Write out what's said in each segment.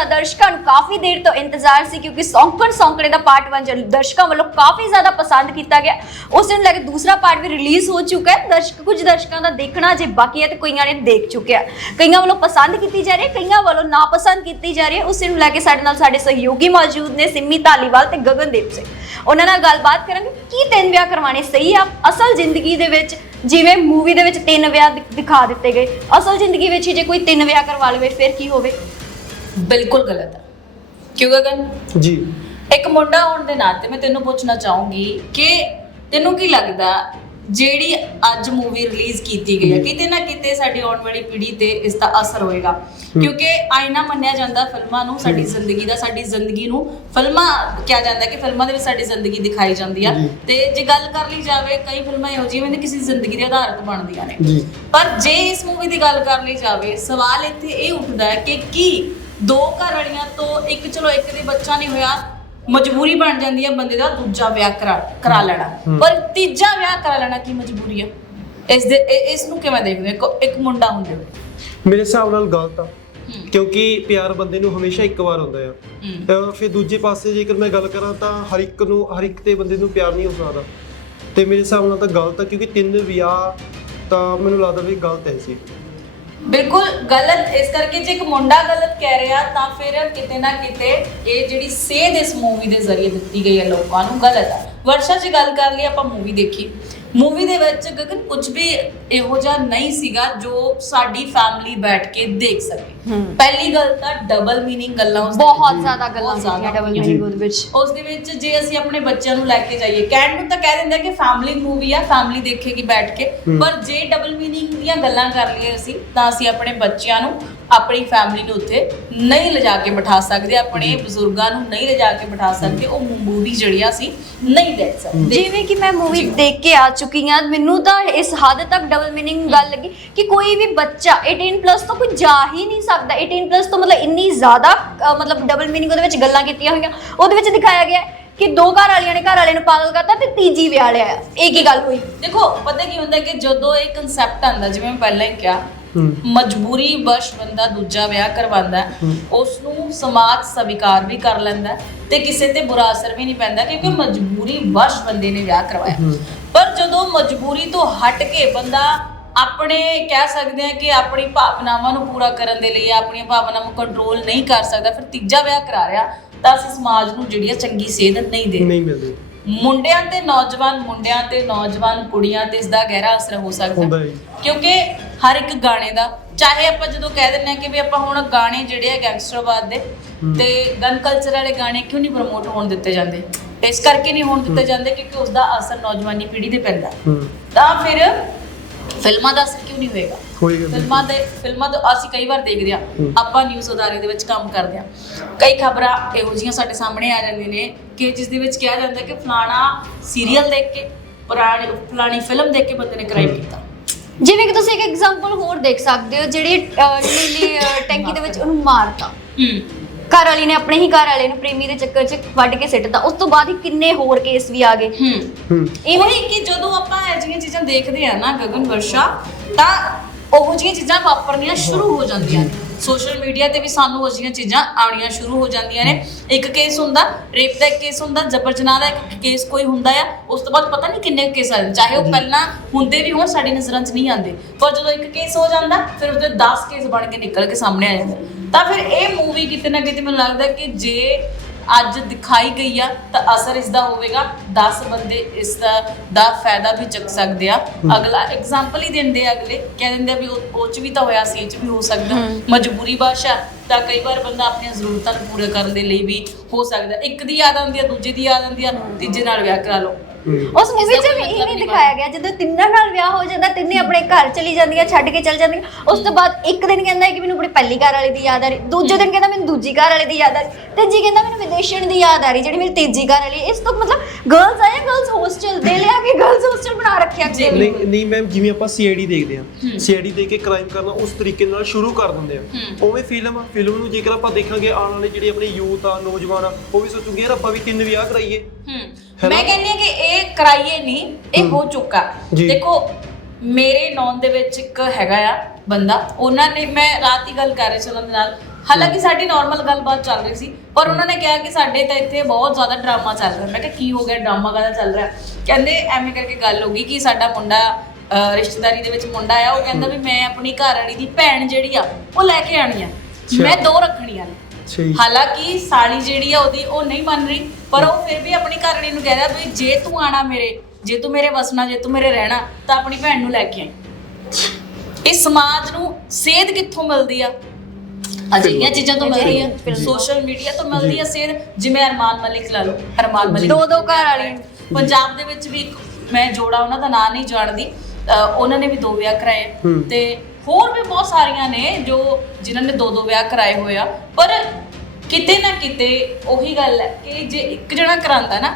ਦਾ ਦਰਸ਼ਕਾਂ ਨੂੰ ਕਾਫੀ ਦੇਰ ਤੋਂ ਇੰਤਜ਼ਾਰ ਸੀ ਕਿਉਂਕਿ ਸੌਂਕਣ ਸੌਂਕੜੇ ਦਾ ਪਾਰਟ 1 ਦਰਸ਼ਕਾਂ ਵੱਲੋਂ ਕਾਫੀ ਜ਼ਿਆਦਾ ਪਸੰਦ ਕੀਤਾ ਗਿਆ। ਉਸ ਨੂੰ ਲੈ ਦੂਸਰਾ ਪਾਰਟ ਵੀ ਰਿਲੀਜ਼ ਹੋ ਚੁੱਕਾ ਹੈ। ਦਰਸ਼ਕ, ਕੁਝ ਦਰਸ਼ਕਾਂ ਦਾ ਦੇਖਣਾ ਜੇ ਬਾਕੀ ਹੈ ਤੇ ਕਈਆਂ ਨੇ ਦੇਖ ਚੁੱਕਿਆ ਕਈਆਂ ਵੱਲੋਂ ਪਸੰਦ ਕੀਤੀ ਜਾ ਰਹੀ ਹੈ, ਕਈਆਂ ਵੱਲੋਂ ਨਾਪਸੰਦ ਕੀਤੀ ਜਾ ਰਹੀ ਹੈ। ਉਸ ਨੂੰ ਲੈ ਕੇ ਸਾਡੇ ਨਾਲ ਸਾਡੇ ਸਹਿਯੋਗੀ ਮੌਜੂਦ ਨੇ ਸਿੰਮੀ ਧਾਲੀਵਾਲ ਤੇ ਗਗਨਦੀਪ ਸਿੰਘ। ਉਹਨਾਂ ਨਾਲ ਗੱਲਬਾਤ ਕਰਾਂਗੇ, ਕੀ ਤਿੰਨ ਵਿਆਹ ਕਰਵਾਣੇ ਸਹੀ ਆ? ਅਸਲ ਜ਼ਿੰਦਗੀ ਦੇ ਵਿੱਚ ਜਿਵੇਂ ਮੂਵੀ ਦੇ ਵਿੱਚ ਤਿੰਨ ਵਿਆਹ ਦਿਖਾ ਦਿੱਤੇ ਗਏ। ਅਸਲ ਜ਼ਿੰਦਗੀ ਵਿੱਚ ਹੀ ਜੇ ਕੋਈ ਤਿੰਨ ਵਿਆਹ ਕਰਵਾ ਲਵੇ, ਫਿਰ ਕੀ ਹੋਵੇ? ਬਿਲਕੁਲ ਗਲਤ ਹੈ। ਕਿਉਂ ਗਗਨ? ਜੀ। ਇੱਕ ਮੁੰਡਾ ਹੋਣ ਦੇ ਨਾਤੇ ਮੈਂ ਤੈਨੂੰ ਪੁੱਛਣਾ ਚਾਹੂੰਗੀ ਕਿ ਤੈਨੂੰ ਕੀ ਲੱਗਦਾ ਜਿਹੜੀ ਅੱਜ ਮੂਵੀ ਰਿਲੀਜ਼ ਕੀਤੀ ਗਈ ਹੈ ਕਿਤੇ ਨਾ ਕਿਤੇ ਸਾਡੀ ਆਉਣ ਵਾਲੀ ਪੀੜ੍ਹੀ ਤੇ ਇਸ ਦਾ ਅਸਰ ਹੋਏਗਾ। ਕਿਉਂਕਿ ਆਇਨਾ ਮੰਨਿਆ ਜਾਂਦਾ ਫਿਲਮਾਂ ਨੂੰ ਸਾਡੀ ਜ਼ਿੰਦਗੀ ਦਾ ਸਾਡੀ ਜ਼ਿੰਦਗੀ ਨੂੰ ਫਿਲਮਾਂ ਕਿਹਾ ਜਾਂਦਾ ਕਿ ਫਿਲਮਾਂ ਦੇ ਵਿੱਚ ਸਾਡੀ ਜ਼ਿੰਦਗੀ ਦਿਖਾਈ ਜਾਂਦੀ ਆ। ਤੇ ਜੇ ਗੱਲ ਕਰ ਲਈ ਜਾਵੇ ਕਈ ਫਿਲਮਾਂ ਇਹੋ ਜਿਹੀਆਂ ਨੇ ਕਿਸੇ ਜ਼ਿੰਦਗੀ ਦੇ ਆਧਾਰਿਤ ਬਣਦੀਆਂ ਨੇ। ਪਰ ਜੇ ਇਸ ਮੂਵੀ ਦੀ ਗੱਲ ਕਰ ਲਈ ਜਾਵੇ ਸਵਾਲ ਇੱਥੇ ਇਹ ਉੱਠਦਾ ਹੈ ਕਿ ਕੀ ਦੋ ਘਰ ਵਾਲੀਆਂ ਤੋਂ ਇੱਕ ਚਲੋ ਇੱਕ ਦੇ ਬੱਚਾ ਨਹੀਂ ਹੋਇਆ ਮਜਬੂਰੀ ਬਣ ਜਾਂਦੀ ਹੈ ਬੰਦੇ ਦਾ ਦੂਜਾ ਵਿਆਹ ਕਰਾ ਕਰਾ ਲੈਣਾ। ਪਰ ਤੀਜਾ ਵਿਆਹ ਕਰਾ ਲੈਣਾ ਕੀ ਮਜਬੂਰੀ ਹੈ? ਇਸ ਦੇ ਇਹ- ਇਸ ਨੂੰ ਕਿਵੇਂ ਦੇਖਦੇ ਹੋ? ਇੱਕ- ਇੱਕ ਮੁੰਡਾ ਹੁੰਦੇ ਹੋਏ ਮੇਰੇ ਹਿਸਾਬ ਨਾਲ ਗਲਤ ਆ। ਕਿਉਂਕਿ ਪਿਆਰ ਬੰਦੇ ਨੂੰ ਹਮੇਸ਼ਾ ਇੱਕ ਵਾਰ ਹੁੰਦਾ ਆ। ਹਮ, ਅਹ ਫਿਰ ਦੂਜੇ ਪਾਸੇ ਜੇਕਰ ਮੈਂ ਗੱਲ ਕਰਾਂ ਤਾਂ ਹਰ ਇੱਕ ਨੂੰ ਹਰ ਇੱਕ ਤੇ ਬੰਦੇ ਨੂੰ ਪਿਆਰ ਨਹੀਂ ਹੋ ਸਕਦਾ। ਤੇ ਮੇਰੇ ਹਿਸਾਬ ਨਾਲ ਤਾਂ ਗਲਤ ਆ ਕਿਉਂਕਿ ਤਿੰਨ ਵਿਆਹ ਤਾਂ ਮੈਨੂੰ ਲੱਗਦਾ ਵੀ ਗਲਤ ਹੈ ਸੀ ਬਿਲਕੁਲ ਗਲਤ, ਇਸ ਕਰਕੇ ਜੇ ਇੱਕ ਮੁੰਡਾ ਗਲਤ ਕਹਿ ਰਿਹਾ, ਤਾਂ ਫਿਰ ਕਿਤੇ ਨਾ ਕਿਤੇ ਇਹ ਜਿਹੜੀ ਸੇਧ ਇਸ ਮੂਵੀ ਦੇ ਜ਼ਰੀਏ ਦਿੱਤੀ ਗਈ ਹੈ ਲੋਕਾਂ ਨੂੰ, ਗਲਤ ਆ। ਵਰਸ਼ਾ ਜੀ ਗੱਲ ਕਰ ਲਈ, ਆਪਾਂ ਮੂਵੀ ਦੇਖੀ। ਮੂਵੀ ਦੇ ਵਿੱਚ ਗਗਨ ਕੁਝ ਵੀ ਇਹੋ ਜਿਹਾ ਨਹੀਂ ਸੀਗਾ ਜੋ ਸਾਡੀ ਫੈਮਿਲੀ ਬੈਠ ਕੇ ਦੇਖ ਸਕੇ। ਪਹਿਲੀ ਗੱਲ ਤਾਂ ਡਬਲ ਮੀਨਿੰਗ ਗੱਲਾਂ ਉਸ ਬਹੁਤ ਜ਼ਿਆਦਾ ਗੱਲਾਂ ਬਹੁਤ ਜ਼ਿਆਦਾ ਕੀਤੀਆਂ ਡਬਲ। ਮੀਨਿੰਗ ਉਹਦੇ ਵਿੱਚ ਉਸ ਦੇ ਵਿੱਚ ਜੇ ਅਸੀਂ ਆਪਣੇ ਬੱਚਿਆਂ ਨੂੰ ਲੈ ਕੇ ਜਾਈਏ ਕਹਿਣ ਨੂੰ ਤਾਂ ਕਹਿ ਦਿੰਦੇ ਕਿ ਫੈਮਿਲੀ ਮੂਵੀ ਆ ਫੈਮਿਲੀ ਦੇਖੇਗੀ ਬੈਠ ਕੇ। ਪਰ ਜੇ ਡਬਲ ਮੀਨਿੰਗ ਦੀਆਂ ਗੱਲਾਂ ਕਰ ਲਈਏ ਅਸੀਂ ਤਾਂ ਅਸੀਂ ਆਪਣੇ ਬੱਚਿਆਂ ਨੂੰ ਆਪਣੀ ਫੈਮਿਲੀ ਨੂੰ ਉੱਥੇ ਨਹੀਂ ਲਿਜਾ ਕੇ ਬਿਠਾ ਸਕਦੇ ਆਪਣੇ ਬਜ਼ੁਰਗਾਂ ਨੂੰ ਨਹੀਂ ਲਿਜਾ ਕੇ ਬਿਠਾ ਸਕਦੇ ਉਹ ਮੂਵੀ ਜਿਹੜੀ ਆ ਅਸੀਂ ਨਹੀਂ ਦੇਖ ਸਕਦੇ। ਜਿਵੇਂ ਕਿ ਮੈਂ ਮੂਵੀ ਜੀ। ਦੇਖ ਕੇ ਆ ਚੁੱਕੀ ਹਾਂ ਮੈਨੂੰ ਤਾਂ ਇਸ ਹੱਦ ਤੱਕ ਡਬਲ ਮੀਨਿੰਗ ਗੱਲ ਲੱਗੀ ਕਿ ਕੋਈ ਵੀ ਬੱਚਾ 18 ਪਲੱਸ ਤੋਂ ਕੋਈ ਜਾ ਹੀ ਨਹੀਂ ਸਕਦਾ। 18 ਪਲੱਸ ਤੋਂ ਮਤਲਬ ਇੰਨੀ ਜ਼ਿਆਦਾ ਮਤਲਬ ਡਬਲ ਮੀਨਿੰਗ ਉਹਦੇ ਵਿੱਚ ਗੱਲਾਂ ਕੀਤੀਆਂ ਹੋਈਆਂ। ਉਹਦੇ ਵਿੱਚ ਦਿਖਾਇਆ ਗਿਆ ਕਿ ਦੋ ਘਰ ਵਾਲੀਆਂ ਨੇ ਘਰ ਵਾਲੇ ਨੂੰ ਪਾਗਲ ਕਰਤਾ ਤੇ ਤੀਜੀ ਵਿਆਹ ਲਿਆ। ਇਹ ਕੀ ਗੱਲ ਹੋਈ? ਦੇਖੋ ਪਤਾ ਕੀ ਹੁੰਦਾ ਕਿ ਜਦੋਂ ਇਹ ਕਨਸੈਪਟ ਆਂਦਾ ਜਿਵੇਂ ਮੈਂ ਪਹਿਲਾਂ ਹੀ ਕਿਹਾ ਮਜਬੂਰੀ ਵਸ਼ ਬੰਦਾ ਦੂਜਾ ਵਿਆਹ ਕਰਵਾਉਂਦਾ। ਉਸ ਨੂੰ ਸਮਾਜ ਸਵੀਕਾਰ ਵੀ ਕਰ ਲੈਂਦਾ ਤੇ ਕਿਸੇ ਤੇ ਬੁਰਾ ਅਸਰ ਵੀ ਨਹੀਂ ਪੈਂਦਾ ਕਿਉਂਕਿ ਮਜਬੂਰੀ ਵਸ਼ ਬੰਦੇ ਨੇ ਵਿਆਹ ਕਰਵਾਇਆ। ਪਰ ਜਦੋਂ ਮਜਬੂਰੀ ਤੋਂ ਹਟ ਕੇ ਬੰਦਾ ਆਪਣੇ ਕਹਿ ਸਕਦੇ ਆ ਕਿ ਆਪਣੀ ਭਾਵਨਾਵਾਂ ਨੂੰ ਪੂਰਾ ਕਰਨ ਦੇ ਲਈ ਆਪਣੀਆਂ ਭਾਵਨਾਵਾਂ ਨੂੰ ਕੰਟਰੋਲ ਨਹੀਂ ਕਰ ਸਕਦਾ ਫਿਰ ਤੀਜਾ ਵਿਆਹ ਕਰਾ ਰਿਹਾ ਤਾਂ ਅਸੀਂ ਸਮਾਜ ਨੂੰ ਜਿਹੜੀ ਚੰਗੀ ਸੇਧ ਨਹੀਂ ਦੇ ਨਹੀਂ ਮਿਲਦੀ। ਮੁੰਡਿਆਂ ਤੇ ਨੌਜਵਾਨ ਮੁੰਡਿਆਂ ਤੇ ਨੌਜਵਾਨ ਕੁੜੀਆਂ ਤੇ ਇਸ ਦਾ ਗਹਿਰਾ ਅਸਰ ਹੋ ਸਕਦਾ। ਕਿਉਂਕਿ ਹਰ ਇੱਕ ਗਾਣੇ ਦਾ ਚਾਹੇ ਆਪਾਂ ਜਦੋਂ ਕਹਿ ਦਿੰਦੇ ਆ ਕਿ ਵੀ ਆਪਾਂ ਹੁਣ ਗਾਣੇ ਜਿਹੜੇ ਆ ਗੈਂਗਸਟਰਵਾਦ ਦੇ। ਤੇ ਗਨ ਕਲਚਰ ਵਾਲੇ ਗਾਣੇ ਕਿਉਂ ਨਹੀਂ ਪ੍ਰਮੋਟ ਹੋਣ ਦਿੱਤੇ ਜਾਂਦੇ? ਇਸ ਕਰਕੇ ਨਹੀਂ ਹੋਣ ਦਿੱਤੇ ਜਾਂਦੇ ਕਿਉਂਕਿ ਉਸ ਦਾ ਅਸਰ ਨੌਜਵਾਨੀ ਪੀੜ੍ਹੀ ਤੇ ਪੈਂਦਾ। ਤਾਂ ਫਿਰ ਫਿਲਮਾਂ ਦਾ ਅਸਰ ਕਿਉਂ ਨਹੀਂ ਹੋਏਗਾ? ਫਿਲਮਾਂ ਦੇ ਫਿਲਮਾਂ ਤੋਂ ਅਸੀਂ ਕਈ ਵਾਰ ਦੇਖਦੇ ਆ। ਆਪਾਂ ਨਿਊਜ਼ ਅਦਾਰੇ ਦੇ ਵਿੱਚ ਕੰਮ ਕਰਦੇ ਆ ਕਈ ਖਬਰਾਂ ਇਹੋ ਜਿਹੀਆਂ ਸਾਡੇ ਸਾਹਮਣੇ ਆ ਜਾਂਦੀਆਂ ਨੇ ਕਿ ਜਿਸ ਦੇ ਵਿੱਚ ਕਿਹਾ ਜਾਂਦਾ ਕਿ ਫਲਾਣਾ ਸੀਰੀਅਲ ਦੇਖ ਕੇ ਪੁਰਾਣੀ ਫਲਾਣੀ ਫਿਲਮ ਦੇਖ ਕੇ ਬੰਦੇ ਨੇ ਕ੍ਰਾਈਮ ਕੀਤਾ। ਜਿਵੇਂ ਕਿ ਤੁਸੀਂ ਇੱਕ ਐਗਜ਼ਾਮਪਲ ਹੋਰ ਦੇਖ ਸਕਦੇ ਹੋ ਜਿਹੜੀ ਅ, ਨੀਲੀ ਅ, ਟੈਂਕੀ ਦੇ ਵਿੱਚ ਉਹਨੂੰ ਮਾਰਤਾ। ਹੂੰ। ਘਰ ਵਾਲੀ ਨੇ ਆਪਣੇ ਹੀ ਘਰ ਵਾਲੇ ਨੂੰ ਪ੍ਰੇਮੀ ਦੇ ਚੱਕਰ 'ਚ ਵੱਢ ਕੇ ਸਿੱਟਤਾ। ਉਸ ਤੋਂ ਬਾਅਦ ਹੀ ਕਿੰਨੇ ਹੋਰ ਕੇਸ ਵੀ ਆ ਗਏ। ਹੂੰ। ਹੂੰ। ਇਵੇਂ ਹੀ ਕਿ ਜਦੋਂ ਆਪਾਂ ਇਹ ਜਿਹੀਆਂ ਚੀਜ਼ਾਂ ਦੇਖਦੇ ਆ ਨਾ ਗਗਨ ਵਰਸ਼ਾ ਤਾਂ ਉਹੋ ਜਿਹੀਆਂ ਚੀਜ਼ਾਂ ਵਾਪਰਨੀਆਂ ਸ਼ੁਰੂ ਹੋ ਜਾਂਦੀਆਂ ਨੇ। ਸੋਸ਼ਲ ਮੀਡੀਆ ਤੇ ਵੀ ਸਾਨੂੰ ਉਹ ਜਿਹੀਆਂ ਚੀਜ਼ਾਂ ਆਉਣੀਆਂ ਸ਼ੁਰੂ ਹੋ ਜਾਂਦੀਆਂ ਨੇ। ਇੱਕ ਕੇਸ ਹੁੰਦਾ ਰੇਪ ਦਾ ਇੱਕ ਕੇਸ ਹੁੰਦਾ ਜਬਰ ਜਨਾਹ ਦਾ ਇੱਕ ਕੇਸ ਕੋਈ ਹੁੰਦਾ ਆ ਉਸ ਤੋਂ ਬਾਅਦ ਪਤਾ ਨਹੀਂ ਕਿੰਨੇ ਕੇਸ ਆ ਚਾਹੇ ਉਹ ਪਹਿਲਾਂ ਹੁੰਦੇ ਵੀ ਹੋਣ ਸਾਡੀ ਨਜ਼ਰਾਂ 'ਚ ਨਹੀਂ ਆਉਂਦੇ। ਪਰ ਜਦੋਂ ਇੱਕ ਕੇਸ ਹੋ ਜਾਂਦਾ ਫਿਰ ਉਹਦੇ 10 ਕੇਸ ਬਣ ਕੇ ਨਿਕਲ ਕੇ ਸਾਹਮਣੇ ਆ ਜਾਂਦੇ। ਤਾਂ ਫਿਰ ਇਹ ਮੂਵੀ ਕਿਤੇ ਨਾ ਕਿਤੇ ਮੈਨੂੰ ਲੱਗਦਾ ਕਿ ਜੇ ਅੱਜ ਦਿਖਾਈ ਗਈ ਆ ਤਾਂ ਅਸਰ ਇਸ ਦਾ ਹੋਵੇਗਾ। 10 ਬੰਦੇ ਇਸ ਦਾ ਦਾ ਫਾਇਦਾ ਵੀ ਚੱਕ ਸਕਦੇ ਆ। ਅਗਲਾ ਐਗਜ਼ਾਮਪਲ ਹੀ ਦਿੰਦੇ ਆ ਅਗਲੇ। ਕਹਿ ਦਿੰਦੇ ਆ ਵੀ ਉਹ ਉਹ 'ਚ ਵੀ ਤਾਂ ਹੋਇਆ ਸੀ ਇਹ 'ਚ ਵੀ ਹੋ ਸਕਦਾ। ਮਜਬੂਰੀ ਬਾਸ਼ਾ ਤਾਂ ਕਈ ਵਾਰ ਬੰਦਾ ਆਪਣੀਆਂ ਜ਼ਰੂਰਤਾਂ ਨੂੰ ਪੂਰਾ ਕਰਨ ਦੇ ਲਈ ਵੀ ਹੋ ਸਕਦਾ। ਇੱਕ ਦੀ ਯਾਦ ਆਉਂਦੀ ਆ ਦੂਜੇ ਦੀ ਯਾਦ ਆਉਂਦੀ ਆ ਤੀਜੇ ਨਾਲ ਵਿਆਹ ਕਰਾ ਲਓ। ਉਸ ਮੂਵੀ 'ਚ ਵੀ ਇਹ ਨਹੀਂ ਦਿਖਾਇਆ ਗਿਆ ਜਦੋਂ ਤਿੰਨਾਂ ਨਾਲ ਵਿਆਹ ਹੋ ਜਾਂਦਾ ਤਿੰਨੇ ਆਪਣੇ ਘਰ ਚਲੀ ਜਾਂਦੀਆਂ ਛੱਡ ਕੇ ਚਲ ਜਾਂਦੀਆਂ ਉਸ ਤੋਂ ਬਾਅਦ ਇੱਕ ਦਿਨ ਕਹਿੰਦਾ ਹੈ ਕਿ ਮੈਨੂੰ ਆਪਣੀ ਪਹਿਲੀ ਘਰ ਵਾਲੀ ਦੀ ਯਾਦ ਆ ਰਹੀ ਦੂਜੇ ਦਿਨ ਕਹਿੰਦਾ ਮੈਨੂੰ ਦੂਜੀ ਘਰ ਵਾਲੀ ਦੀ ਯਾਦ ਆ ਰਹੀ ਤੀਜੀ ਕਹਿੰਦਾ ਮੈਨੂੰ ਵਿਦੇਸ਼ਣ ਦੀ ਯਾਦ ਆ ਰਹੀ ਜਿਹੜੀ ਮੇਰੀ ਤੀਜੀ ਘਰ ਵਾਲੀ। ਇਸ ਤੋਂ ਮਤਲਬ ਗਰਲਸ ਆਏ ਗਰਲਸ ਹੋਸਟਲ ਦੇ ਲਿਆ ਕਿ ਗਰਲਸ ਹੋਸਟਲ ਬਣਾ ਰੱਖਿਆ ਜੀ। ਅੱਗੇ ਨਹੀਂ ਨਹੀਂ ਮੈਮ ਜਿਵੇਂ ਆਪਾਂ ਸੀਆਈਡੀ ਦੇਖਦੇ। ਹਾਂ ਸੀਆਈਡੀ ਦੇਖ ਕੇ ਕ੍ਰਾਈਮ ਕਰਨਾ ਉਸ ਤਰੀਕੇ ਨਾਲ ਸ਼ੁਰੂ ਕਰ ਦਿੰਦੇ ਆ। ਉਵੇਂ ਫਿਲਮ ਫਿਲਮ ਨੂੰ ਜੇਕਰ ਆਪਾਂ ਦੇਖਾਂਗੇ ਆਉਣ ਵਾਲੇ ਜਿਹੜੀ ਆਪਣੀ ਯੂਥ ਆ ਨੌਜਵਾਨ ਆ ਉਹ ਵੀ ਸੋਚੂਗੇ ਯਾਰ ਆਪਾਂ ਵੀ ਤਿੰਨ ਵਿਆਹ ਕਰਾਈਏ? ਮੈਂ ਕਹਿੰਦੀ ਹਾਂ ਕਿ ਇਹ ਕਰਾਈਏ ਨਹੀਂ ਇਹ। ਹੋ। ਚੁੱਕਾ। ਜੀ। ਦੇਖੋ ਮੇਰੇ ਨੌਨ ਦੇ ਵਿੱਚ ਇੱਕ ਹੈਗਾ ਆ ਬੰਦਾ। ਉਹਨਾਂ ਨੇ ਮੈਂ ਰਾਤ ਹੀ ਗੱਲ ਕਰ ਰਹੀ ਸੀ ਉਹਨਾਂ ਦੇ ਨਾਲ। ਹਾਲਾਂਕਿ ਸਾਡੀ ਨਾਰਮਲ ਗੱਲਬਾਤ ਚੱਲ ਰਹੀ ਸੀ ਪਰ ਉਹਨਾਂ ਨੇ ਕਿਹਾ ਕਿ ਸਾਡੇ ਤਾਂ ਇੱਥੇ ਬਹੁਤ ਜ਼ਿਆਦਾ ਡਰਾਮਾ ਚੱਲ ਰਿਹਾ। ਮੈਂ ਕਿਹਾ ਕੀ ਹੋ ਗਿਆ? ਡਰਾਮਾ ਕਾਹਦਾ ਚੱਲ ਰਿਹਾ? ਕਹਿੰਦੇ ਐਵੇਂ ਕਰਕੇ ਗੱਲ ਹੋ ਗਈ ਕਿ ਸਾਡਾ ਮੁੰਡਾ ਅਹ, ਰਿਸ਼ਤੇਦਾਰੀ ਦੇ ਵਿੱਚ ਮੁੰਡਾ ਆ। ਉਹ ਕਹਿੰਦਾ ਵੀ ਮੈਂ ਆਪਣੀ ਘਰ ਵਾਲੀ ਦੀ ਭੈਣ ਜਿਹੜੀ ਆ ਉਹ ਲੈ ਕੇ ਆਣੀ ਆ। ਮੈਂ ਦੋ ਰੱਖਣੀਆਂ ਨੇ। ਹਾਲਾਂਕਿ ਸਾਲੀ ਜਿਹੜੀ ਆ ਉਹਦੀ ਉਹ ਨਹੀਂ ਮੰਨ ਰਹੀ ਪਰ ਉਹ ਫਿਰ ਵੀ ਆਪਣੀ ਘਰ ਵਾਲੀ ਨੂੰ ਕਹਿ ਰਿਹਾ ਵੀ ਜੇ ਤੂੰ ਆਣਾ ਮੇਰੇ ਜੇ ਤੂੰ ਮੇਰੇ ਵਸਣਾ ਜੇ ਤੂੰ ਮੇਰੇ ਰਹਿਣਾ ਤਾਂ ਆਪਣੀ ਭੈਣ ਨੂੰ ਲੈ ਕੇ ਆਈ। ਇਸ ਸਮਾਜ ਨੂੰ ਸੇਧ ਕਿੱਥੋਂ ਮਿਲਦੀ ਆ? ਅਜਿਹੀਆਂ ਚੀਜ਼ਾਂ ਤੋਂ ਮਿਲਦੀ ਆ। ਸੋਸ਼ਲ ਮੀਡੀਆ ਤੋਂ ਮਿਲਦੀ ਆ ਸੇਧ ਜਿਵੇਂ ਅਰਮਾਨ ਮਲਿਕ ਲਾ ਲਓ ਅਰਮਾਨ ਮਲਿਕ। ਦੋ ਦੋ ਘਰ ਵਾਲੀਆਂ ਪੰਜਾਬ ਦੇ ਵਿੱਚ ਵੀ ਇੱਕ ਮੈਂ ਜੋੜਾ ਉਹਨਾਂ ਦਾ ਨਾਂ ਨਹੀਂ ਜਾਣਦੀ ਅਹ ਉਹਨਾਂ ਨੇ ਵੀ ਦੋ ਵਿਆਹ ਕਰਾਏ ਹੂੰ। ਤੇ ਹੋਰ ਵੀ ਬਹੁਤ ਸਾਰੀਆਂ ਨੇ ਜੋ ਜਿਨ੍ਹਾਂ ਨੇ ਦੋ ਦੋ ਵਿਆਹ ਕਰਾਏ ਹੋਏ ਆ ਪਰ ਕਿਤੇ ਨਾ ਕਿਤੇ ਉਹੀ ਗੱਲ ਹੈ ਕਿ ਜੇ ਇੱਕ ਜਣਾ ਕਰਾਂਦਾ ਨਾ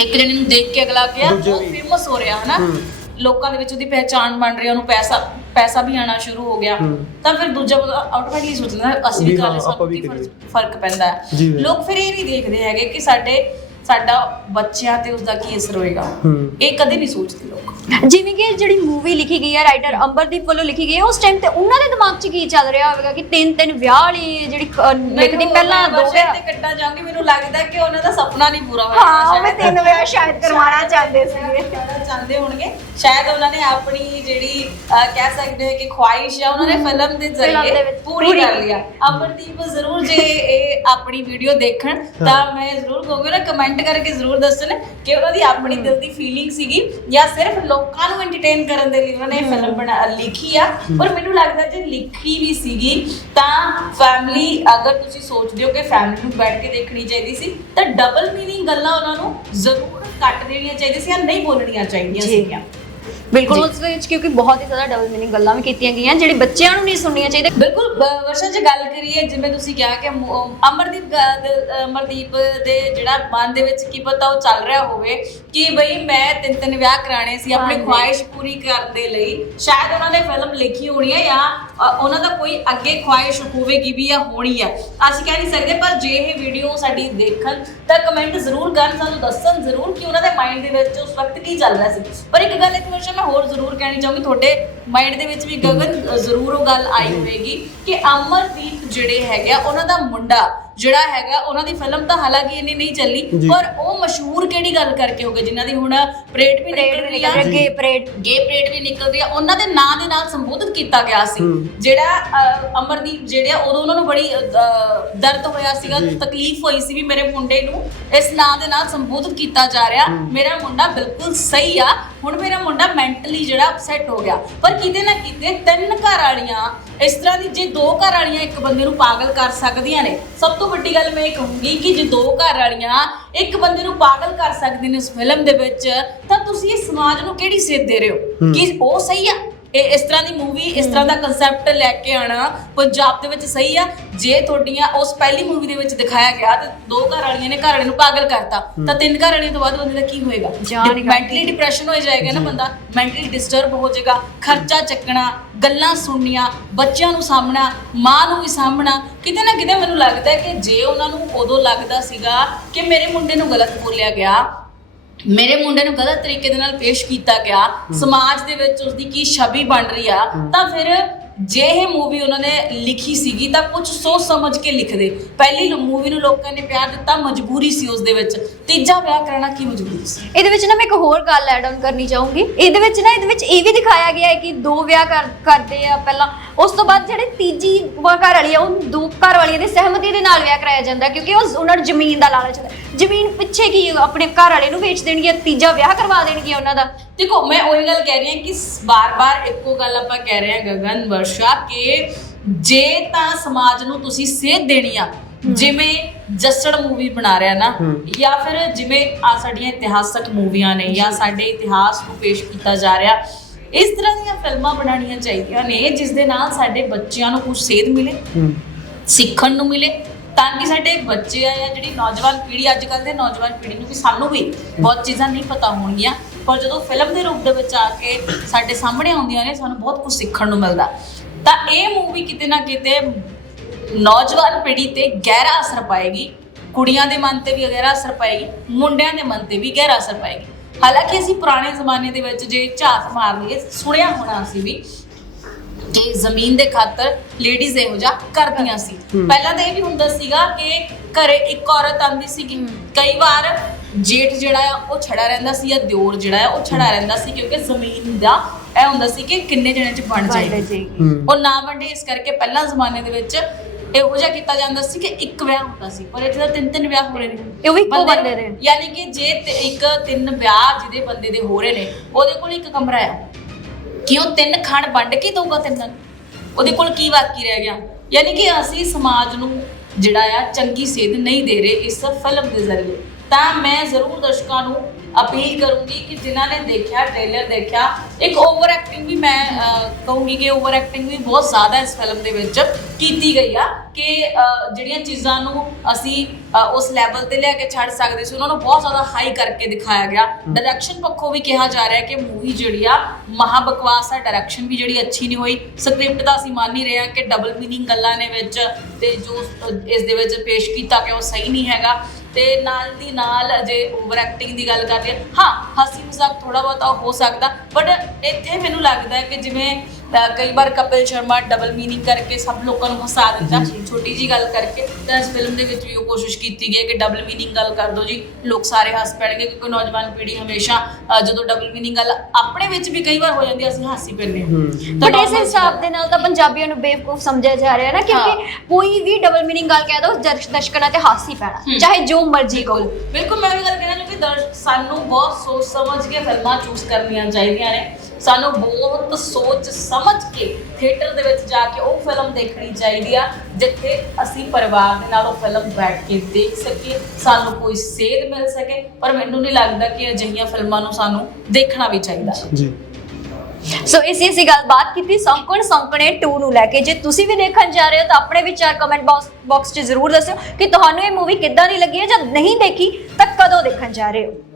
ਇੱਕ ਜਣੇ ਨੂੰ ਦੇਖ ਕੇ ਅਗਲਾ ਗਿਆ ਦੂਜੇ ਉਹ ਵੀ। ਫੇਮਸ ਹੋ ਰਿਹਾ ਹਨਾ ਹੂੰ। ਲੋਕਾਂ ਦੇ ਵਿੱਚ ਉਹਦੀ ਪਹਿਚਾਣ ਬਣ ਰਹੀ ਆ, ਉਹਨੂੰ ਪੈਸਾ ਪੈਸਾ ਵੀ ਆਣਾ ਸ਼ੁਰੂ ਹੋ ਗਿਆ ਹੂੰ। ਤਾਂ ਫਿਰ ਦੂਜਾ ਆਟੋਮੈਟਿਕਲੀ ਸੋਚਦਾ ਅਸੀਂ ਵੀ ਵੀ ਕਰ ਹਾਂ, ਆਪਾਂ ਵੀ ਕਰੀਏ। ਫ਼ਰਕ ਪੈਂਦਾ ਹੈ। ਲੋਕ ਫਿਰ ਇਹ ਨਹੀਂ ਦੇਖਦੇ ਹੈਗੇ ਕਿ ਸਾਡੇ ਸਾਡਾ ਬੱਚਿਆਂ ਤੇ ਉਸਦਾ ਕੀ ਅਸਰ ਹੋਏਗਾ? ਇਹ ਕਦੇ ਨਹੀਂ ਸੋਚਦੇ ਲੋਕ। ਜਿਵੇਂ ਕਿ ਜਿਹੜੀ ਮੂਵੀ ਲਿਖੀ ਗਈ ਹੈ ਰਾਈਟਰ ਅੰਬਰਦੀਪ ਵੱਲੋਂ ਲਿਖੀ ਗਈ ਹੈ ਉਸ ਟਾਈਮ ਤੇ ਉਹਨਾਂ ਦੇ ਦਿਮਾਗ 'ਚ ਕੀ ਚੱਲ ਰਿਹਾ ਹੋਵੇਗਾ ਕਿ ਤਿੰਨ ਤਿੰਨ ਵਿਆਹ ਵਾਲੀ ਜਿਹੜੀ ਅਹ, ਲਿਖਦੀ ਪਹਿਲਾਂ ਮੈਂ ਦੋ ਵਿਆਹ ਤੇ ਕੱਟਾ ਜਾਊਂਗੀ ਮੈਨੂੰ ਲੱਗਦਾ ਕਿ ਉਹਨਾਂ ਦਾ ਸੁਪਨਾ ਨਹੀਂ ਪੂਰਾ ਹੋਇਆ ਹਾਂ ਉਹ ਸ਼ਾਇਦ। ਤਿੰਨ ਵਿਆਹ ਸ਼ਾਇਦ ਕਰਵਾਉਣਾ ਚਾਹੁੰਦੇ ਸੀਗੇ। ਕਰਨਾ ਚਾਹੁੰਦੇ ਹੋਣਗੇ। ਸ਼ਾਇਦ ਉਹਨਾਂ ਨੇ ਆਪਣੀ ਜਿਹੜੀ ਅਹ, ਕਹਿ ਸਕਦੇ ਹਾਂ ਕਿ ਖੁਆਇਸ਼ ਆ ਉਹਨਾਂ ਨੇ ਫਿਲਮ ਦੇ ਜ਼ਰੀਏ ਵਿੱਚ ਪੂਰੀ ਪੂਰੀ। ਕਰ ਲਿਆ ਅਮਰਦੀਪ ਜ਼ਰੂਰ ਜੇ ਇਹ ਆਪਣੀ ਵੀਡੀਓ ਦੇਖਣ ਤਾਂ ਮੈਂ ਜ਼ਰੂਰ ਕਹੂੰਗੀ ਨਾ ਕਮੈਂਟ ਕਰਕੇ ਜ਼ਰੂਰ ਦੱਸਣ ਕਿ ਉਹਨਾਂ ਦੀ ਆਪਣੀ ਦਿਲ ਦੀ ਫੀਲਿੰਗ ਸੀਗੀ ਜਾਂ ਸਿਰਫ ਲੋਕਾਂ ਨੂੰ ਐਂਟਰਟੇਨ ਕਰਨ ਦੇ ਲਈ ਉਹਨਾਂ ਨੇ ਫਿਲਮ ਬਣਾ ਲਿਖੀ ਆ। ਪਰ ਮੈਨੂੰ ਲੱਗਦਾ ਜੇ ਲਿਖੀ ਵੀ ਸੀਗੀ ਤਾਂ ਫੈਮਿਲੀ ਅਗਰ ਤੁਸੀਂ ਸੋਚਦੇ ਹੋ ਕਿ ਫੈਮਿਲੀ ਨੂੰ ਬੈਠ ਕੇ ਦੇਖਣੀ ਚਾਹੀਦੀ ਸੀ ਤਾਂ ਡਬਲ ਮੀਨਿੰਗ ਗੱਲਾਂ ਉਹਨਾਂ ਨੂੰ ਜ਼ਰੂਰ ਕੱਟ ਦੇਣੀਆਂ ਚਾਹੀਦੀਆਂ ਸੀ ਜਾਂ ਨਹੀਂ ਬੋਲਣੀਆਂ ਚਾਹੀਦੀਆਂ। ਸੀਗੀਆਂ। ਬਿਲਕੁਲ। ਉਸ ਵਿੱਚ ਕਿਉਂਕਿ ਬਹੁਤ ਹੀ ਜ਼ਿਆਦਾ ਡਬਲ ਮੀਨਿੰਗ ਗੱਲਾਂ ਵੀ ਕੀਤੀਆਂ ਗਈਆਂ ਜਿਹੜੀ ਬੱਚਿਆਂ ਨੂੰ ਨਹੀਂ ਸੁਣਨੀਆਂ ਚਾਹੀਦੀਆਂ ਬਿਲਕੁਲ ਬ- ਵਰਸ਼ਾ ਜੇ ਗੱਲ ਕਰੀਏ ਜਿਵੇਂ ਤੁਸੀਂ ਕਿਹਾ ਕਿ ਮ- ਅਮਰਦੀਪ ਗ- ਦੇ- ਅਮਰਦੀਪ ਦੇ ਜਿਹੜਾ ਮਨ ਦੇ ਵਿੱਚ ਕੀ ਪਤਾ ਉਹ ਚੱਲ ਰਿਹਾ ਹੋਵੇ ਕਿ ਬਈ ਮੈਂ ਤਿੰਨ ਤਿੰਨ ਵਿਆਹ ਕਰਾਣੇ ਸੀ ਆਪਣੀ ਹਾਂਜੀ। ਖੁਆਇਸ਼ ਪੂਰੀ ਕਰਨ ਦੇ ਲਈ ਸ਼ਾਇਦ ਉਹਨਾਂ ਨੇ ਫਿਲਮ ਲਿਖੀ ਹੋਣੀ ਹੈ ਜਾਂ ਅ, ਉਹਨਾਂ ਦਾ ਕੋਈ ਅੱਗੇ ਖੁਆਇਸ਼ ਹੋਵੇਗੀ ਵੀ ਜਾਂ ਹੋਣੀ ਹੈ ਅਸੀਂ ਕਹਿ ਨਹੀਂ ਸਕਦੇ ਪਰ ਜੇ ਇਹ ਵੀਡੀਓ ਸਾਡੀ ਦੇਖਣ ਤਾਂ ਕਮੈਂਟ ਜ਼ਰੂਰ ਕਰਨ ਸਾਨੂੰ ਦੱਸਣ ਜ਼ਰੂਰ ਕਿ ਉਹਨਾਂ ਦੇ ਮਾਈਂਡ ਦੇ ਵਿੱਚ ਉਸ ਵਕਤ ਕੀ ਚੱਲ ਰਿਹਾ ਸੀ ਪਰ ਇੱਕ ਗੱਲ ਇੱਕ ਵਰਸ਼ਨ ਮੈਂ ਹੋਰ ਜ਼ਰੂਰ ਕਹਿਣੀ ਚਾਹੂੰਗੀ ਤੁਹਾਡੇ ਮਾਈਂਡ ਦੇ ਵਿੱਚ ਵੀ ਗਗਨ ਜ਼ਰੂਰ ਉਹ ਗੱਲ ਆਈ ਹੋਵੇਗੀ ਕਿ ਅਮਰਦੀਪ ਜਿਹੜੇ ਹੈਗੇ ਆ ਉਹਨਾਂ ਦਾ ਮੁੰਡਾ ਜਿਹੜਾ ਹੈਗਾ ਉਹਨਾਂ ਦੀ ਫਿਲਮ ਤਾਂ ਹਾਲਾਂਕਿ ਇੰਨੀ ਨਹੀਂ ਚੱਲੀ। ਪਰ ਉਹ ਮਸ਼ਹੂਰ ਕਿਹੜੀ ਗੱਲ ਕਰਕੇ ਹੋਗੇ ਜਿਨ੍ਹਾਂ ਦੀ ਹੁਣ ਪਰੇਡ ਵੀ ਨਿਕਲ ਰਹੀ ਆ ਗੇ ਪਰੇਡ ਗੇ ਪਰੇਡ ਵੀ ਨਿਕਲ ਰਹੀ ਆ। ਉਹਨਾਂ ਦੇ ਨਾਂ ਦੇ ਨਾਲ ਸੰਬੋਧਿਤ ਕੀਤਾ ਗਿਆ ਸੀ। ਹੂੰ। ਜਿਹੜਾ ਅ, ਅਮਰਦੀਪ ਜਿਹੜੇ ਆ ਉਦੋਂ ਉਹਨਾਂ ਨੂੰ ਬੜੀ ਦਰਦ ਹੋਇਆ ਸੀਗਾ। ਤਕਲੀਫ ਹੋਈ ਸੀ ਵੀ ਮੇਰੇ ਮੁੰਡੇ ਨੂੰ ਇਸ ਨਾਂ ਦੇ ਨਾਲ ਸੰਬੋਧਿਤ ਕੀਤਾ ਜਾ ਰਿਹਾ। ਮੇਰਾ ਮੁੰਡਾ ਬਿਲਕੁਲ ਸਹੀ ਆ। ਹੁਣ ਮੇਰਾ ਮੁੰਡਾ ਮੈਂਟਲੀ ਜਿਹੜਾ ਅਪਸੈਟ ਹੋ ਗਿਆ। ਪਰ ਕਿਤੇ ਨਾ ਕਿਤੇ ਤਿੰਨ ਘਰ ਵਾਲੀਆਂ ਇਸ ਤਰ੍ਹਾਂ ਦੀ ਜੇ ਦੋ ਘਰ ਵਾਲੀਆਂ ਇੱਕ ਬੰਦੇ ਨੂੰ ਪਾਗਲ ਕਰ ਸਕਦੀਆਂ ਨੇ ਸਭ ਤੋਂ ਵੱਡੀ ਗੱਲ ਮੈਂ ਇਹ ਕਹੂੰਗੀ ਕਿ ਜੇ ਦੋ ਘਰ ਵਾਲੀਆਂ ਇੱਕ ਬੰਦੇ ਨੂੰ ਪਾਗਲ ਕਰ ਸਕਦੀਆਂ ਨੇ ਉਸ ਫਿਲਮ ਦੇ ਵਿੱਚ ਤਾਂ ਤੁਸੀਂ ਇਸ ਸਮਾਜ ਨੂੰ ਕਿਹੜੀ ਸੇਧ ਦੇ ਰਹੇ ਹੋ ਹੂੰ। ਕਿ ਉਹ ਸਹੀ ਆ ਇਹ ਇਸ ਤਰ੍ਹਾਂ ਦੀ ਮੂਵੀ ਇਸ ਤਰ੍ਹਾਂ ਦਾ ਕਨਸੈਪਟ ਲੈ ਕੇ ਆਣਾ ਪੰਜਾਬ ਦੇ ਵਿੱਚ ਸਹੀ ਆ। ਜੇ ਤੁਹਾਡੀਆਂ ਉਸ ਪਹਿਲੀ ਮੂਵੀ ਦੇ ਵਿੱਚ ਦਿਖਾਇਆ ਗਿਆ ਤੇ ਦੋ ਘਰ ਵਾਲੀਆਂ ਨੇ ਘਰ ਵਾਲੇ ਨੂੰ ਪਾਗਲ ਕਰਤਾ ਤਾਂ ਤਿੰਨ ਘਰ ਵਾਲੀਆਂ ਤੋਂ ਬਾਅਦ ਬੰਦੇ ਦਾ ਕੀ ਹੋਏਗਾ? ਮੈਂਟਲੀ ਡਿਪਰੈਸ਼ਨ ਹੋ ਜਾਏਗਾ ਨਾ ਬੰਦਾ ਮੈਂਟਲੀ ਡਿਸਟਰਬ ਹੋ ਜਾਏਗਾ ਖਰਚਾ ਚੱਕਣਾ ਗੱਲਾਂ ਸੁਣਨੀਆਂ ਬੱਚਿਆਂ ਨੂੰ ਸਾਹਮਣਾ ਮਾਂ ਨੂੰ ਵੀ ਸਾਹਮਣਾ ਕਿਤੇ ਨਾ ਕਿਤੇ ਮੈਨੂੰ ਲੱਗਦਾ ਹੈ ਕਿ ਜੇ ਉਹਨਾਂ ਨੂੰ ਉਦੋਂ ਲੱਗਦਾ ਸੀਗਾ ਕਿ ਮੇਰੇ ਮੁੰਡੇ ਨੂੰ ਗਲਤ ਬੋਲਿਆ ਗਿਆ ਮੇਰੇ ਮੁੰਡੇ ਨੂੰ ਗਲਤ ਤਰੀਕੇ ਦੇ ਨਾਲ ਪੇਸ਼ ਕੀਤਾ ਗਿਆ। ਸਮਾਜ ਦੇ ਵਿੱਚ ਉਸਦੀ ਕੀ ਛਵੀ ਬਣ ਰਹੀ ਆ ਤਾਂ ਫਿਰ ਜੇ ਇਹ ਮੂਵੀ ਉਹਨਾਂ ਨੇ ਲਿਖੀ ਸੀਗੀ ਤਾਂ ਕੁਝ ਸੋਚ ਸਮਝ ਕੇ ਲਿਖਦੇ। ਪਹਿਲੀ ਮੂਵੀ ਨੂੰ ਲੋਕਾਂ ਨੇ ਪਿਆਰ ਦਿੱਤਾ, ਮਜਬੂਰੀ ਸੀ ਉਸ ਦੇ ਵਿੱਚ। ਤੀਜਾ ਵਿਆਹ ਕਰਨਾ ਕੀ ਮਜਬੂਰੀ ਸੀ? ਇਹਦੇ ਵਿੱਚ ਨਾ ਮੈਂ ਇੱਕ ਹੋਰ ਗੱਲ ਐਡ ਆਨ ਕਰਨੀ ਚਾਹੂੰਗੀ। ਇਹਦੇ ਵਿੱਚ ਨਾ ਇਹਦੇ ਵਿੱਚ ਇਹ ਵੀ ਦਿਖਾਇਆ ਗਿਆ ਹੈ ਕਿ ਦੋ ਵਿਆਹ ਕਰ- ਕਰਦੇ ਆ ਪਹਿਲਾਂ। ਉਸ ਤੋਂ ਬਾਅਦ ਜਿਹੜੇ ਤੀਜੀ ਘਰ ਵਾਲੀ ਆ, ਉਹ ਦੋ ਘਰ ਵਾਲੀਆਂ ਦੀ ਸਹਿਮਤੀ ਦੇ ਨਾਲ ਵਿਆਹ ਕਰਾਇਆ ਜਾਂਦਾ, ਕਿਉਂਕਿ ਉਹ ਉਹਨਾਂ ਨੂੰ ਜ਼ਮੀਨ ਦਾ ਲਾਲਚ ਹੁੰਦਾ। ਜ਼ਮੀਨ ਪਿੱਛੇ ਕੀ ਆਪਣੇ ਘਰ ਵਾਲੇ ਨੂੰ ਵੇਚ ਦੇਣਗੇ ਤੀਜਾ ਵਿਆਹ ਕਰਵਾ ਦੇਣਗੇ ਉਹਨਾਂ ਦਾ। ਦੇਖੋ ਮੈਂ ਉਹੀ ਗੱਲ ਕਹਿ ਰਹੀ ਹਾਂ ਕਿ ਬਾਰ-ਬਾਰ ਇੱਕੋ ਗੱਲ ਆਪਾਂ ਕਹਿ ਰਹੇ ਹਾਂ ਗਗਨ ਵਰਸ਼ਾ ਕਿ ਜੇ ਤਾਂ ਸਮਾਜ ਨੂੰ ਤੁਸੀਂ ਸੇਧ ਦੇਣੀ ਆ ਜਿਵੇਂ ਜੱਸੜ ਮੂਵੀ ਬਣਾ ਰਿਹਾ ਨਾ। ਜਾਂ ਫਿਰ ਜਿਵੇਂ ਆ ਸਾਡੀਆਂ ਇਤਿਹਾਸਕ ਮੂਵੀਆਂ ਨੇ ਜਾਂ ਸਾਡੇ ਇਤਿਹਾਸ ਨੂੰ ਪੇਸ਼ ਕੀਤਾ ਜਾ ਰਿਹਾ ਇਸ ਤਰ੍ਹਾਂ ਦੀਆਂ ਫਿਲਮਾਂ ਬਣਾਉਣੀਆਂ ਚਾਹੀਦੀਆਂ ਨੇ ਜਿਸ ਦੇ ਨਾਲ ਸਾਡੇ ਬੱਚਿਆਂ ਨੂੰ ਕੁਝ ਸੇਧ ਮਿਲੇ ਸਿੱਖਣ ਨੂੰ ਮਿਲੇ ਤਾਂ ਕਿ ਸਾਡੇ ਬੱਚੇ ਆ ਜਾਂ ਜਿਹੜੀ ਨੌਜਵਾਨ ਪੀੜ੍ਹੀ ਅੱਜ ਕੱਲ੍ਹ ਦੇ ਨੌਜਵਾਨ ਪੀੜ੍ਹੀ ਨੂੰ ਵੀ ਸਾਨੂੰ ਵੀ ਬਹੁਤ ਚੀਜ਼ਾਂ ਨਹੀਂ ਪਤਾ ਹੋਣਗੀਆਂ। ਪਰ ਜਦੋਂ ਫਿਲਮ ਦੇ ਰੂਪ ਦੇ ਵਿੱਚ ਆ ਕੇ ਸਾਡੇ ਸਾਹਮਣੇ ਆਉਂਦੀਆਂ ਨੇ ਸਾਨੂੰ ਬਹੁਤ ਕੁਝ ਸਿੱਖਣ ਨੂੰ ਮਿਲਦਾ। ਤਾਂ ਇਹ ਮੂਵੀ ਕਿਤੇ ਨਾ ਕਿਤੇ ਨੌਜਵਾਨ ਪੀੜ੍ਹੀ ਤੇ ਗਹਿਰਾ ਅਸਰ ਪਾਏਗੀ। ਕੁੜੀਆਂ ਦੇ ਮਨ ਤੇ ਵੀ ਗਹਿਰਾ ਅਸਰ ਪਾਏਗੀ ਮੁੰਡਿਆਂ ਦੇ ਮਨ ਤੇ ਵੀ ਗਹਿਰਾ ਅਸਰ ਪਾਏਗੀ। ਹਾਲਾਂਕਿ ਅਸੀਂ ਪੁਰਾਣੇ ਜ਼ਮਾਨੇ ਦੇ ਵਿੱਚ ਜੇ ਝਾਤ ਮਾਰ ਲਈਏ ਸੁਣਿਆ ਹੋਣਾ ਅਸੀਂ ਵੀ ਕਿ ਜ਼ਮੀਨ ਦੇ ਖਾਤਰ ਲੇਡੀਜ਼ ਇਹੋ ਜਿਹਾ ਕਰਦੀਆਂ ਸੀ। ਪਹਿਲਾਂ ਤਾਂ ਇਹ ਵੀ ਹੁੰਦਾ ਸੀਗਾ ਕਿ ਘਰੇ ਇੱਕ ਔਰਤ ਆਂਦੀ ਸੀਗੀ। ਕਈ ਵਾਰ ਜੇਠ ਜਿਹੜਾ ਆ ਉਹ ਛੜਾ ਰਹਿੰਦਾ ਸੀ ਜਾਂ ਦਿਓਰ ਜਿਹੜਾ ਆ ਉਹ ਛੜਾ ਰਹਿੰਦਾ ਸੀ ਕਿਉਂਕਿ ਜ਼ਮੀਨ ਦਾ ਇਹ ਹੁੰਦਾ ਸੀ ਕਿ ਕਿੰਨੇ ਜਣੇ ਚ ਬਣ ਜਾਏਗੀ। ਉਹ ਨਾ ਵੰਡੇ ਇਸ ਕਰਕੇ ਪਹਿਲਾਂ ਜ਼ਮਾਨੇ ਦੇ ਵਿੱਚ ਇਹੋ ਜਿਹਾ ਕੀਤਾ ਜਾਂਦਾ ਸੀ ਕਿ ਇੱਕ ਵਿਆਹ ਹੁੰਦਾ ਸੀ ਪਰ ਇੱਥੇ ਤਾਂ ਤਿੰਨ ਤਿੰਨ ਵਿਆਹ ਹੋ ਰਹੇ ਨੇ। ਇਹ ਵੀ ਇੱਕੋ ਬੰਦੇ ਦੇ ਯਾਨੀ ਕਿ ਜੇ ਇੱਕ ਤਿੰਨ ਵਿਆਹ ਜਿਹਦੇ ਬੰਦੇ ਦੇ ਹੋ ਰਹੇ ਨੇ ਉਹਦੇ ਕੋਲ ਇੱਕ ਕਮਰਾ ਆ। ਕਿ ਉਹ ਤਿੰਨ ਖਾਣ ਵੰਡ ਕੇ ਦਊਗਾ ਤਿੰਨਾਂ ਨੂੰ? ਉਹਦੇ ਕੋਲ ਕੀ ਬਾਕੀ ਰਹਿ ਗਿਆ? ਯਾਨੀ ਕਿ ਅਸੀਂ ਸਮਾਜ ਨੂੰ ਜਿਹੜਾ ਆ ਚੰਗੀ ਸੇਧ ਨਹੀਂ ਦੇ ਰਹੇ ਇਸ ਫਿਲਮ ਦੇ ਜ਼ਰੀਏ। ਤਾਂ ਮੈਂ ਜ਼ਰੂਰ ਦਰਸ਼ਕਾਂ ਨੂੰ ਅਪੀਲ ਕਰੂੰਗੀ ਕਿ ਜਿਨ੍ਹਾਂ ਨੇ ਦੇਖਿਆ ਟ੍ਰੇਲਰ ਦੇਖਿਆ ਇੱਕ ਓਵਰ ਐਕਟਿੰਗ ਵੀ ਮੈਂ ਅਹ, ਕਹੂੰਗੀ ਕਿ ਓਵਰ ਐਕਟਿੰਗ ਵੀ ਬਹੁਤ ਜ਼ਿਆਦਾ ਇਸ ਫਿਲਮ ਦੇ ਵਿੱਚ ਕੀਤੀ ਗਈ ਆ ਕਿ ਅਹ, ਜਿਹੜੀਆਂ ਚੀਜ਼ਾਂ ਨੂੰ ਅਸੀਂ ਅਹ, ਉਸ ਲੈਵਲ ਤੇ ਲਿਆ ਕੇ ਛੱਡ ਸਕਦੇ ਸੀ ਉਹਨਾਂ ਨੂੰ ਬਹੁਤ ਜ਼ਿਆਦਾ ਹਾਈ ਕਰਕੇ ਦਿਖਾਇਆ ਗਿਆ। ਡਾਇਰੈਕਸ਼ਨ ਪੱਖੋਂ ਵੀ ਕਿਹਾ ਜਾ ਰਿਹਾ ਕਿ ਮੂਵੀ ਜਿਹੜੀ ਆ ਮਹਾ ਬਕਵਾਸ ਆ ਡਾਇਰੈਕਸ਼ਨ ਵੀ ਜਿਹੜੀ ਅੱਛੀ ਨਹੀਂ ਹੋਈ। ਸਕ੍ਰਿਪਟ ਦਾ ਅਸੀਂ ਮੰਨ ਨਹੀਂ ਰਹੇ ਹਾਂ ਕਿ ਡਬਲ ਮੀਨਿੰਗ ਗੱਲਾਂ ਨੇ ਵਿੱਚ ਤੇ ਜੋ ਅਹ, ਇਸ ਦੇ ਵਿੱਚ ਪੇਸ਼ ਕੀਤਾ ਕਿ ਉਹ ਸਹੀ ਨਹੀਂ ਹੈਗਾ। ਤੇ ਨਾਲ ਦੀ ਨਾਲ ਜੇ ਓਵਰ ਐਕਟਿੰਗ ਦੀ ਗੱਲ ਕਰ ਲਈਏ ਹਾਂ। ਹਾਸੀ ਮਜ਼ਾਕ ਥੋੜਾ ਬਹੁਤਾ ਹੋ ਸਕਦਾ ਬਟ ਇੱਥੇ ਮੈਨੂੰ ਲੱਗਦਾ ਕਿ ਜਿਵੇਂ ਅਹ, ਕਈ ਵਾਰ ਕਪਿਲ ਸ਼ਰਮਾ ਡਬਲ ਮੀਨਿੰਗ ਕਰਕੇ ਸਭ ਲੋਕਾਂ ਨੂੰ ਹਸਾ ਦਿੰਦਾ ਛੋਟੀ ਜੀ ਗੱਲ ਕਰਕੇ ਤਾਂ ਇਸ ਫਿਲਮ ਦੇ ਵਿੱਚ ਵੀ ਉਹ ਕੋਸ਼ਿਸ਼ ਕੀਤੀ ਗਈ ਹੈ ਕਿ ਡਬਲ ਮੀਨਿੰਗ ਗੱਲ ਕਰ ਦੋ ਜੀ। ਲੋਕ ਸਾਰੇ ਹੱਸ ਪੈਣਗੇ ਕਿਉਂਕਿ ਨੌਜਵਾਨ ਪੀੜ੍ਹੀ ਹਮੇਸ਼ਾ ਜਦੋਂ ਡਬਲ ਮੀਨਿੰਗ ਗੱਲ ਆਪਣੇ ਵਿੱਚ ਵੀ ਕਈ ਵਾਰ ਹੋ ਜਾਂਦੀ ਹੈ, ਅਸੀਂ ਹਾਸੀ ਪੈਂਦੇ ਹਾਂ। ਤਾਂ ਬਟ ਇਸ normal ਹਿਸਾਬ ਦੇ ਨਾਲ ਤਾਂ ਪੰਜਾਬੀਆਂ ਨੂੰ ਬੇਵਕੂਫ ਸਮਝਿਆ ਜਾ ਰਿਹਾ ਹੈ ਨਾ ਕਿਉਂਕਿ ਕੋਈ ਵੀ ਡਬਲ ਮੀਨਿੰਗ ਗੱਲ ਕਹਿ ਦੋ ਦਰਸ਼- ਦਰਸ਼ਕਾਂ ਤੇ ਹਾਸੀ ਪੈਣਾ। ਚਾਹੇ ਜੋ ਮਰਜ਼ੀ ਕਹੋ। ਬਿਲਕੁਲ ਮੈਂ ਵੀ ਗੱਲ ਕਹਿਣਾ ਚਾਹੁੰਦੀ ਦਰਸ਼ਕ ਸਾਨੂੰ ਬਹੁਤ ਸੋਚ ਸਮਝ ਕੇ ਫਿਲਮਾਂ ਚੂਜ਼ ਕਰਨੀਆਂ ਚਾਹੀਦੀਆਂ ਨੇ। ਸਾਨੂੰ ਬਹੁਤ ਸੋਚ ਸਮਝ ਕੇ ਥੀਏਟਰ ਦੇ ਵਿੱਚ ਜਾ ਕੇ ਉਹ ਫਿਲਮ ਦੇਖਣੀ ਚਾਹੀਦੀ ਆ ਜਿੱਥੇ ਅਸੀਂ ਪਰਿਵਾਰ ਦੇ ਨਾਲ ਉਹ ਫਿਲਮ ਬੈਠ ਕੇ ਦੇਖ ਸਕੀਏ ਸਾਨੂੰ ਕੋਈ ਸੇਧ ਮਿਲ ਸਕੇ ਪਰ ਮੈਨੂੰ ਨਹੀਂ ਲੱਗਦਾ ਕਿ ਅਜਿਹੀਆਂ ਫਿਲਮਾਂ ਨੂੰ ਸਾਨੂੰ ਦੇਖਣਾ ਵੀ ਚਾਹੀਦਾ। ਜੀ। ਸੋ ਇਸੇ ਇਸੇ ਗੱਲਬਾਤ ਕੀਤੀ ਸੌਂਕਣ ਸੌਂਕਣੇ 2 ਨੂੰ ਲੈ ਕੇ। ਜੇ ਤੁਸੀਂ ਵੀ ਦੇਖਣ ਜਾ ਰਹੇ ਹੋ ਤਾਂ ਆਪਣੇ ਵਿਚਾਰ ਕਮੈਂਟ ਬਾਕਸ 'ਚ ਜ਼ਰੂਰ ਦੱਸਿਓ ਕਿ ਤੁਹਾਨੂੰ ਇਹ ਮੂਵੀ ਕਿੱਦਾਂ ਦੀ ਲੱਗੀ ਹੈ ਜਾਂ ਨਹੀਂ ਦੇਖੀ ਤਾਂ ਕਦੋਂ ਦੇਖਣ ਜਾ ਰਹੇ ਹੋ?